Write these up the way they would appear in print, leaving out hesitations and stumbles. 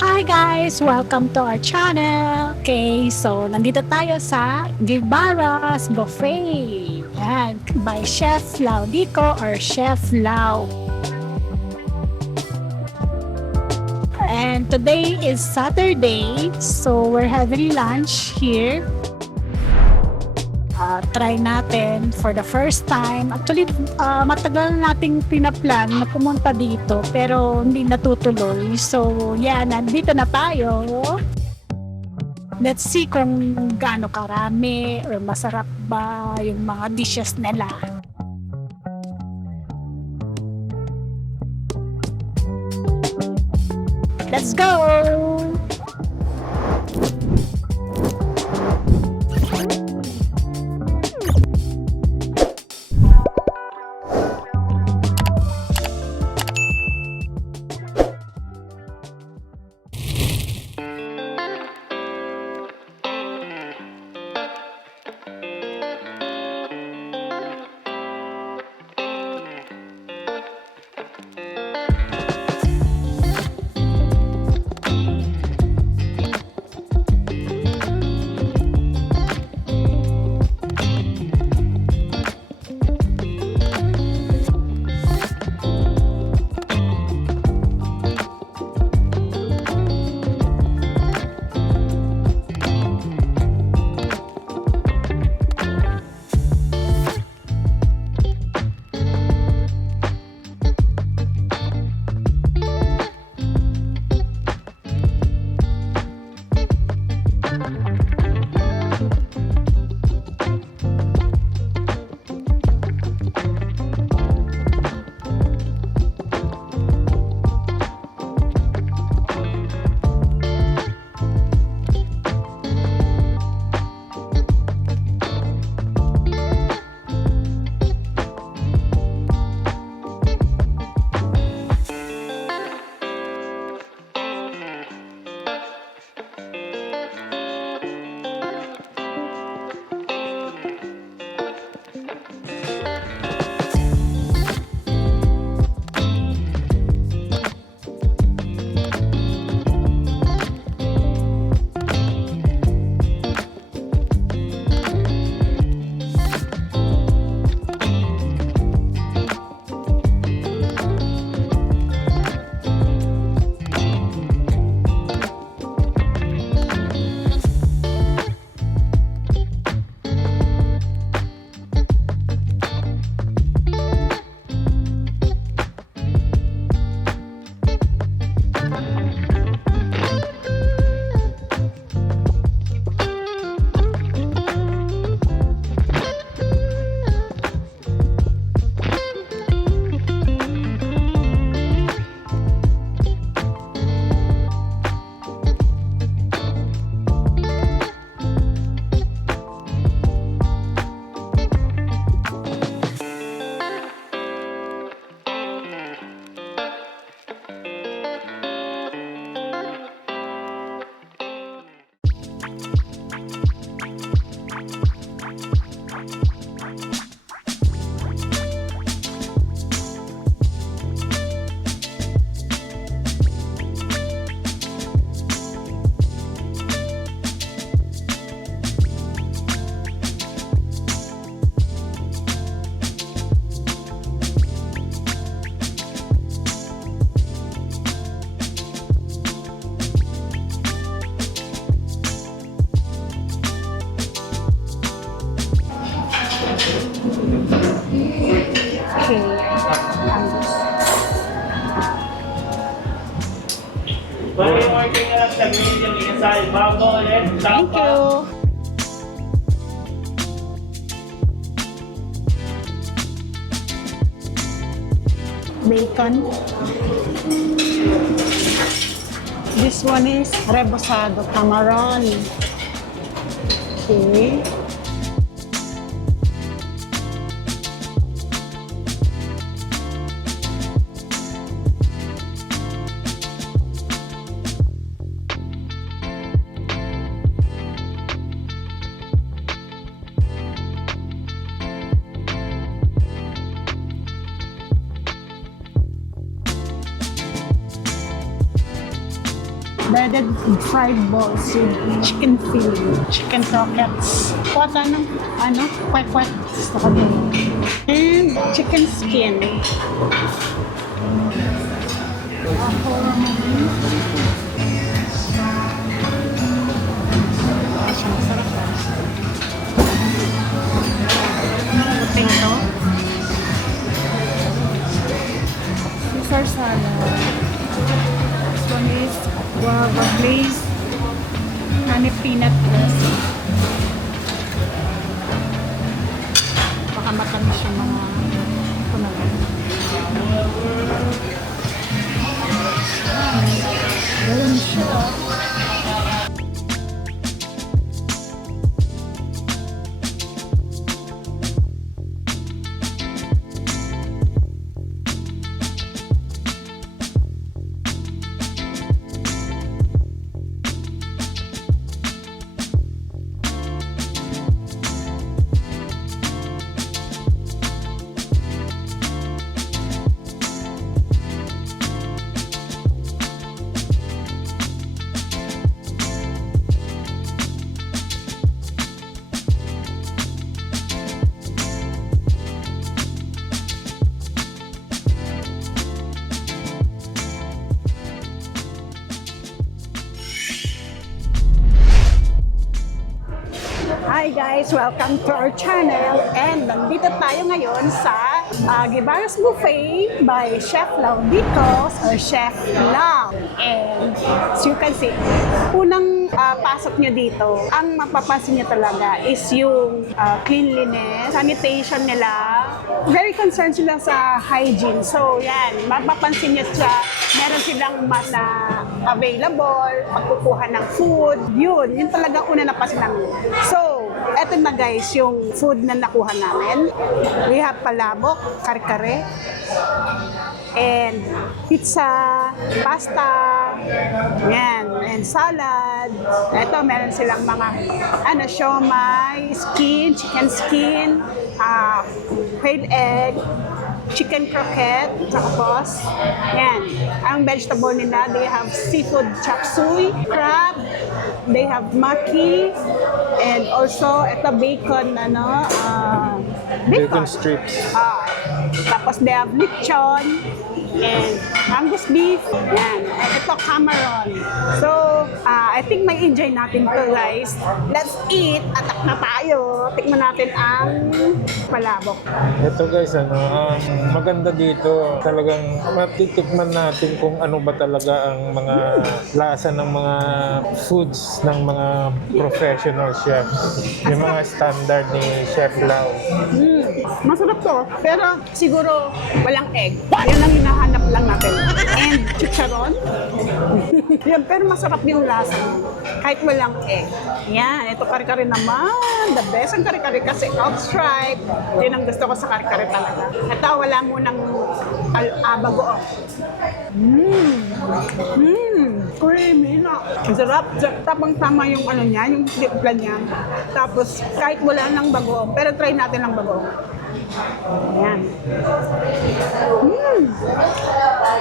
Hi guys! Welcome to our channel! Okay, so nandito tayo sa Guevara's Buffet. Yan, by Chef Laudico or Chef Lau. And today is Saturday, so we're having lunch here. Try natin for the first time. Actually, matagal nating pinaplan na pumunta dito pero hindi natutuloy. So, yeah, nandito na tayo. Let's see kung gaano karami or masarap ba yung mga dishes nila. Let's go! Thank you. Bacon. This one is rebosado camaron. Okay. breaded fried balls with chicken filling, chicken croquettes. Kuha tayo ng, kwek-kwek. Gusto ko din. And chicken skin. Potato. Caesar salad. This one is guava glazed honey peanut dressing. Baka matamis yung mga kunalan. Ganun siya. Hi guys! Welcome to our channel and nandito tayo ngayon sa Guevara's Buffet by Chef Laudicos or Chef Lau. And as you can see, unang pasok nyo dito, ang mapapansin nyo talaga is yung cleanliness, sanitation nila. Very concerned sila sa hygiene. So yan, mapapansin nyo siya, meron silang mas na available, pagkukuha ng food. Yun talaga una na pasin namin. So, eto na guys, yung food na nakuha namin. We have palabok, kare-kare, and pizza, pasta, yan, and salad. Ito, meron silang mga, siomai, skin, chicken skin, quail egg, chicken croquette, tapos, yan. Ang vegetable nila, they have seafood chop suey, crab, they have maki, and also, ito bacon, bacon strips. Tapos they have lechon, and Angus beef, yan. And ito, Cameron. So, I think may enjoy natin to guys. Let's eat. Atak na tayo. Tikman natin ang palabok. Ito guys, maganda dito. Talagang matitikman natin kung ano ba talaga ang mga lasa ng mga foods ng mga professional chefs. Yung mga standard ni Chef Lau. Masarap to. Pero siguro walang egg. Yan ang hinahanap lang natin. And chicharon. Yan, pero masarap yung lasa. Kahit walang egg. Yan, ito kare-kare naman. The best ang kare-kare kasi outstripe. Yun ang gusto ko sa kare-kare talaga. Ito, wala munang bagoong. Creamy na. Ang sarap. Tapang-tama yung niya, yung timpla niya. Tapos, kahit wala nang bagoong, pero try natin ng bagoong. Ayan.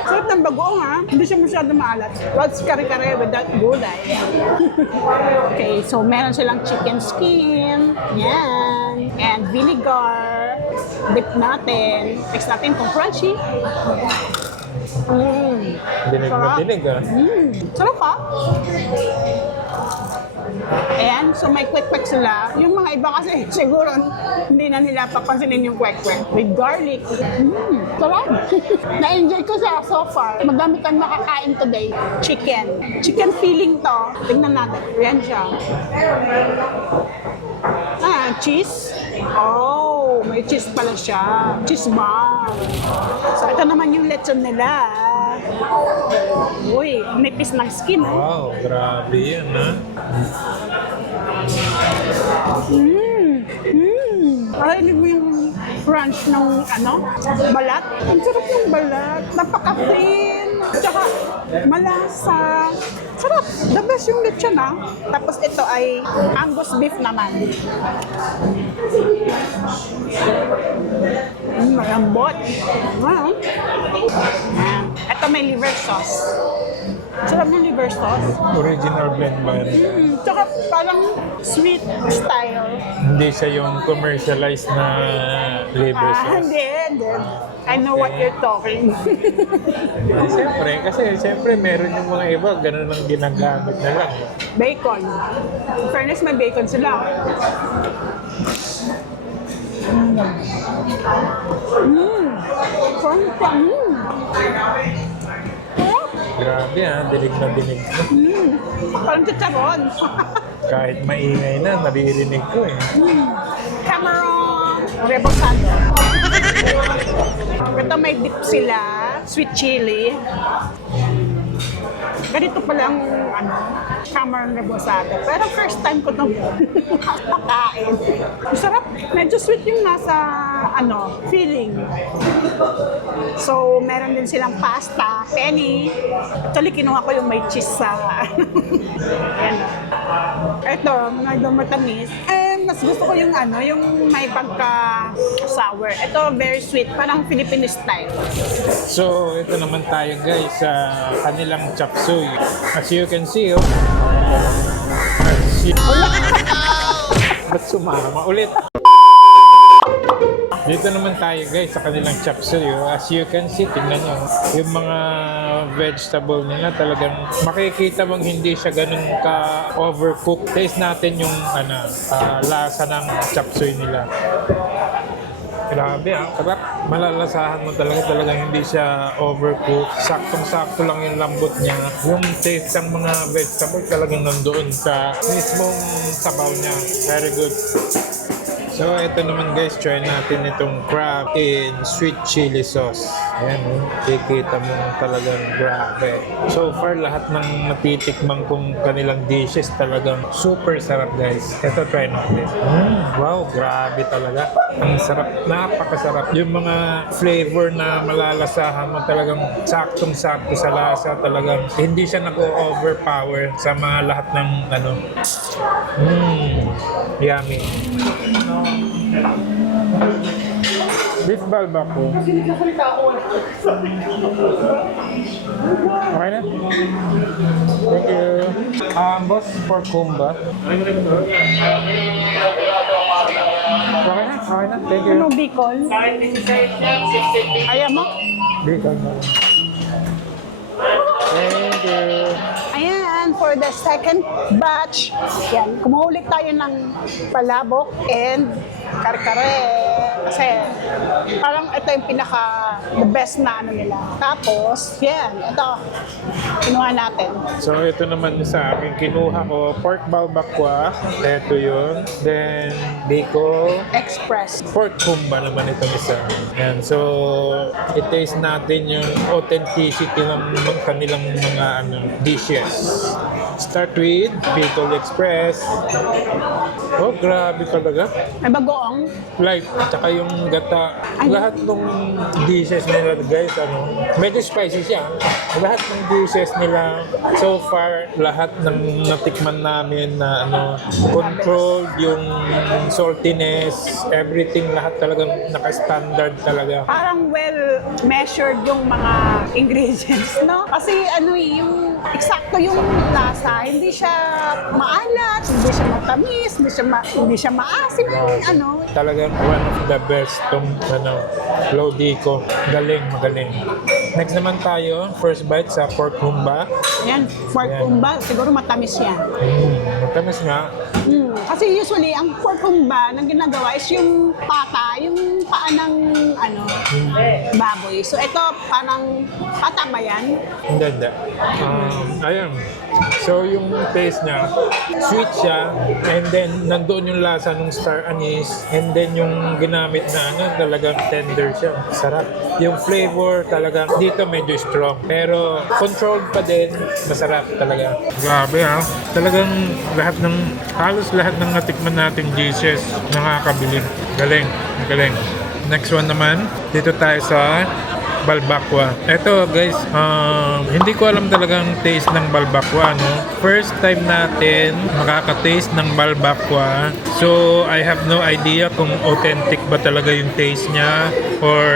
Sarap ng bagoong ha. Hindi siya masyado maalat. What's kare-kare without gulay? Okay, so meron silang chicken skin. Yan. And vinegar. Dip natin. Mix natin kung crunchy. Dinig na dinig Sarap ha? Ayan, so may kwek-kwek sila. Yung mga iba kasi siguro hindi na nila papansinin yung kwek-kwek with garlic. Sarap! Na-enjoy ko siya so far. Madami kang makakain today. Chicken. Chicken filling to. Tingnan natin. Ayan siya. Cheese. Oh, may cheese pala siya. Cheese bomb. So ito naman yung lechon nila. Uy, nipis ng skin. Wow, grabe yan ha. Ay, mo yung crunch ng balat. Ang sarap ng balat. Napaka-thin. Tsaka malasa. Sarap. The best yung lechon ha. Tapos ito ay Angus beef naman. Malambot. Ito may liver sauce. Sarap ng liver sauce. Original blend ba yan? Tsaka parang sweet style. Hindi siya yung commercialized na liver sauce. Hindi. I know what you're talking. Siyempre, kasi siyempre meron yung mga iba, ganun ang ginagamit na lang. Bacon. In fairness, may bacon sila. Grabe dilig na dilig. Parang chicharon. Kahit maingay na, naririnig ko eh. Cameron. Rebosado. Ito may dip sila. Sweet chili. Ganito palang Cameron rebosado. Pero first time ko itong pakain. Masarap. Medyo sweet yung nasa feeling. So, meron din silang pasta, penny. Actually, kinuha ko yung may cheese sa Ayan. Ito, medyo matamis. And mas gusto ko yung yung may pagka-sour. Ito, very sweet. Parang Filipino style. So, ito naman tayo guys sa kanilang chop suey. As you can see, ba't sumama ulit? Dito naman tayo guys sa kanilang chop suey. As you can see, tingnan nyo. Yung mga vegetable nila talagang makikita mong hindi siya ganun ka-overcooked. Taste natin yung lasa ng chop suey nila. Grabe sarap. Malalasahan mo talagang hindi siya overcooked. Saktong-sakto lang yung lambot niya. Yung taste ng mga vegetable talagang nandoon sa mismong sabaw niya. Very good. So, ito naman guys, try natin itong crab in sweet chili sauce. Ayan, kikita mo talagang grabe. So far, lahat ng natitikman kong kanilang dishes talagang super sarap guys. Ito, try natin. Wow, grabe talaga. Ang sarap, napakasarap. Yung mga flavor na malalasahan mo talagang saktong-sakto sa lasa. Talagang hindi siya nag-overpower sa mga lahat ng yummy. Beef balbako. Okay na? Thank you. Boss, pork kumba. Okay na. Thank you. Ano, Bicol? Ayaw mo? Bacon na. Thank you. Ayan, for the second batch, yan, kumuulit tayo ng palabok and kare-kare. Kasi parang ito yung the best na nila. Tapos, yan, ito, kinuha natin. So, ito naman sa akin. Kinuha ko pork balbakwa. Ito yun. Then, bacon. Express. Pork kumba naman itong isa. Yan. So, i-taste natin yung authenticity ng kanilang mga dishes. Start with Bicol Express. Oh, grabe talaga. May bagoong. Like, tsaka yung gata. Lahat ng dishes nila guys, medyo spicy siya. Lahat ng dishes nila, so far, lahat ng natikman namin na controlled yung saltiness, everything, lahat talagang naka-standard talaga. Parang well-measured yung mga ingredients, no? Kasi yung eksakto yung lasa, hindi siya maalat, hindi siya matamis, hindi siya maasim, Talagang one of the best tong Lodi ko. Magaling. Next naman tayo, first bite sa pork humba. Yan, pork humba, siguro matamis yan. Matamis nga. Kasi usually, ang pork humba na ginagawa is yung pata, yung paa ng baboy. So ito, parang pata ba yan? Hindi. Ayun. So yung taste niya, sweet siya, and then nandoon yung lasa ng star anise, and then yung ginamit na talagang tender siya. Sarap. Yung flavor talagang dito medyo strong, pero controlled pa din, masarap talaga. Grabe talagang halos lahat ng natikman nating dishes nakakabilib. Galing. Next one naman, dito tayo sa balbakwa. Ito guys, hindi ko alam talagang taste ng balbakwa, First time natin makaka-taste ng balbakwa. So, I have no idea kung authentic ba talaga yung taste niya or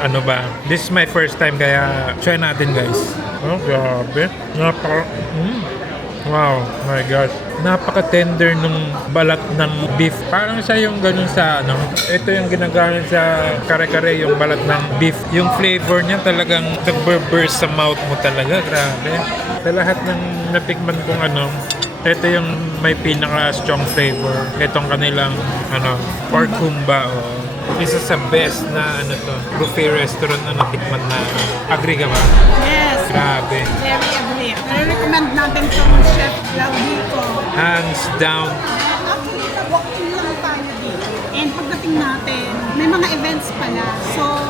ano ba. This is my first time kaya try natin guys. Oh, grabe. Wow, my gosh. Napaka-tender nung balat ng beef. Parang siya yung ganun sa ano. Ito yung ginagamit sa kare-kare, yung balat ng beef. Yung flavor niya talagang nagburst sa mouth mo talaga. Grabe. Sa lahat ng natikman kong ano, ito yung may pinaka-strong flavor. Itong kanilang ano, pork humba. Isa sa best na ano to, buffet restaurant na natikman na. Agree ka ba? Yes. Grabe. Very agree. I-recommend natin itong Chef Laudico. Hands down. Actually, nag-walk-in lang tayo dito. And pagdating natin, may mga events pala. So,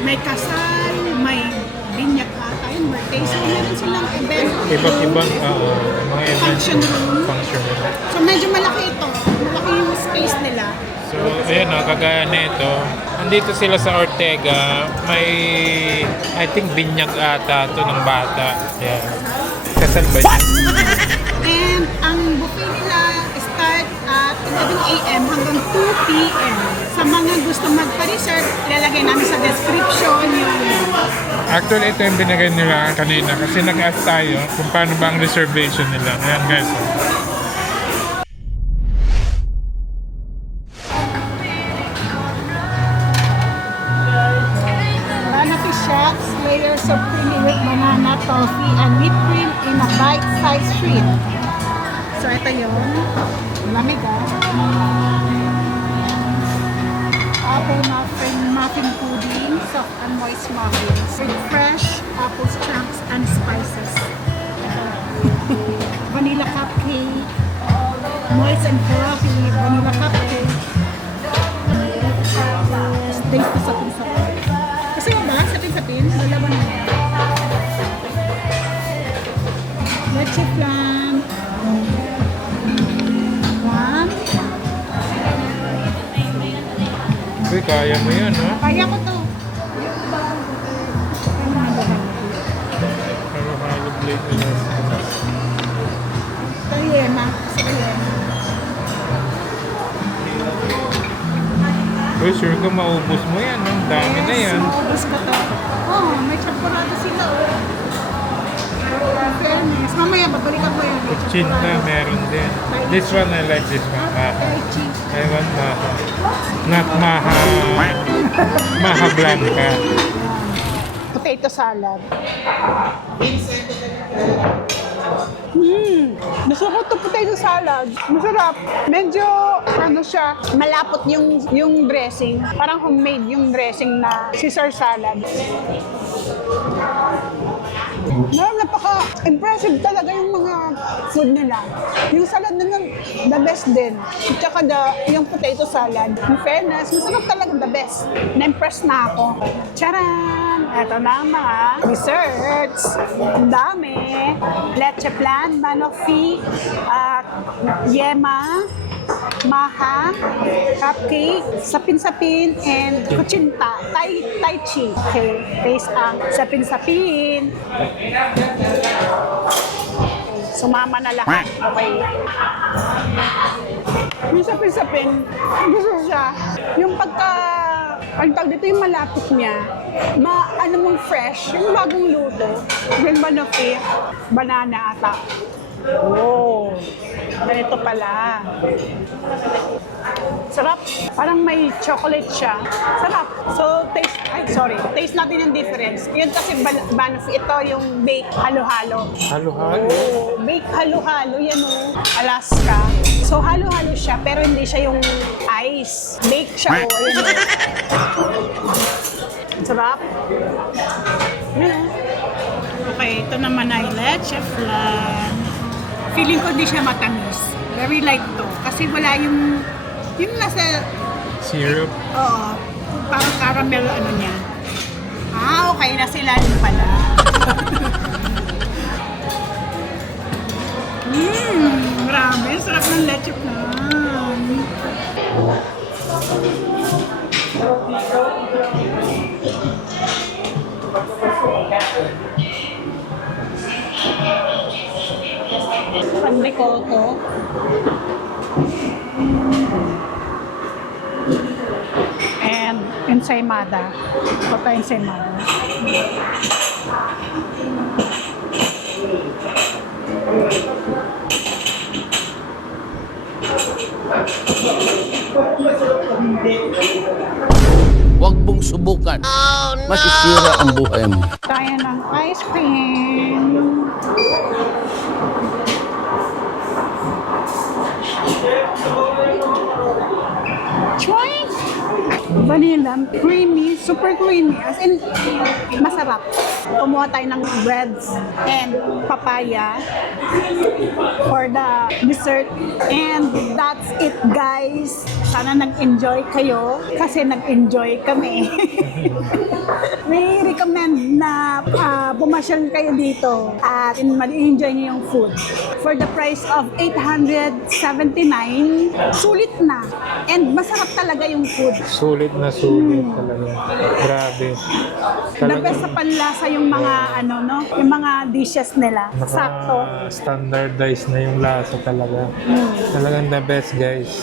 may kasal, may binyag ata yung birthday. So, meron silang event. Iba't ibang mga events. Function room. Function room. So, medyo malaki ito. Malaki yung space nila. So, ayan o, kagaya nito. Andito sila sa Ortega. May, I think, binyag ata to ng bata. Yeah. Kasal ba niya? And ang buffet nila start at 11 a.m. hanggang 2 p.m. Sa mga gusto magpa-reserve, ilalagay namin sa description yung... Actually, ito yung binigay nila kanina kasi nag-ask tayo kung paano ba ang reservation nila. Ayan guys. Banana fish shacks, layers of creamy with banana, toffee, and whipped cream in a bite-sized treat. So, ito yun. Lamig apple muffin pudding, soft and moist muffins with fresh apple chunks and spices. Vanilla cupcake, moist and fluffy vanilla cupcake. Stay pa sa sapin. Kasi ba, sapin-sapin, dalawa na yan. Leche flan. One. Uy, kaya mo yan, ha? Kaya ko to. Pero halo plate nila. Ito yema. Kasi yema. Uy, sure ka maubos mo yan, ha? Dami na yan. Maubos ko to. Oh, may chocolate sila. Fairness. Mamaya, babalikan ko yan. Chinta, meron din. This one, I like this one. Maha. I want maha. Not maha. Maha blanca. Potato salad. Masarap to potato salad. Masarap. Medyo, ano siya, malapot yung dressing. Parang homemade yung dressing na Caesar salad. Napaka-impressive talaga yung mga food nila. Yung salad nila, the best din. At saka yung potato salad. In fairness, masarap talaga the best. Na-impress na ako. Charan! Ito na ang mga desserts. Ang dami. Leche flan, manofi, yema, maha, cupcake, sapin-sapin, and kuchinta, tai chi. Okay, taste ang sapin-sapin. Sumama na lahat. Okay. Yung sapin-sapin, gusto siya. Yung ang tawag dito yung malapot niya, ano mong fresh, yung bagong luto, yung manofi, banana ata. Oh, ganito pala. Sarap. Parang may chocolate siya. Sarap. So, taste natin yung difference. Yun kasi banoffee. Ito yung baked halo-halo. Halo-halo? Oh, baked halo-halo. Yan o. Alaska. So, halo-halo siya, pero hindi siya yung ice. Baked siya. Oh, ayun. Sarap. Yan o. Okay, ito naman ay leche flan. Feeling ko di siya matamis. Very light to. Kasi wala yung nasa... Syrup? Oo. Parang caramel ano niya. Okay na sila rin pala. Grabe. Sarap ng leche flan. Panricotta. And ensaymada. Papaya ensaymada. Huwag mong subukan. Masisira ang buhay mo. Tayo ng ice cream. Choy! Vanilla, creamy, super creamy. As in, masarap. Kumuha tayo ng breads and papaya for the dessert. And that's it, guys. Sana nag-enjoy kayo kasi nag-enjoy kami. May recommend na bumasyal kayo dito at ma-enjoy niyo yung food. For the price of 879, sulit na. And masarap talaga yung food. Sulit na sulit talaga. Grabe. The best sa panlasa yung mga yung mga dishes nila. Sakto. Standardized na yung lasa talaga. Talagang the best, guys.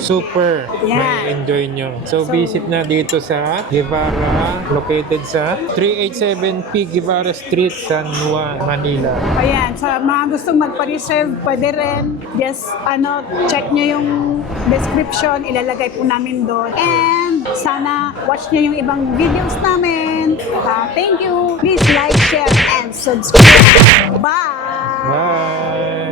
Super. Yeah. May enjoy nyo. So, visit na dito sa Guevara, located sa 387P Guevara Street, San Juan, Manila. Ayan, sa mga gustong magpa-reserve, pwede rin. Just, check nyo yung description, ilalagay po namin doon. And sana watch nyo yung ibang videos namin. Thank you. Please like, share, and subscribe. Bye! Bye!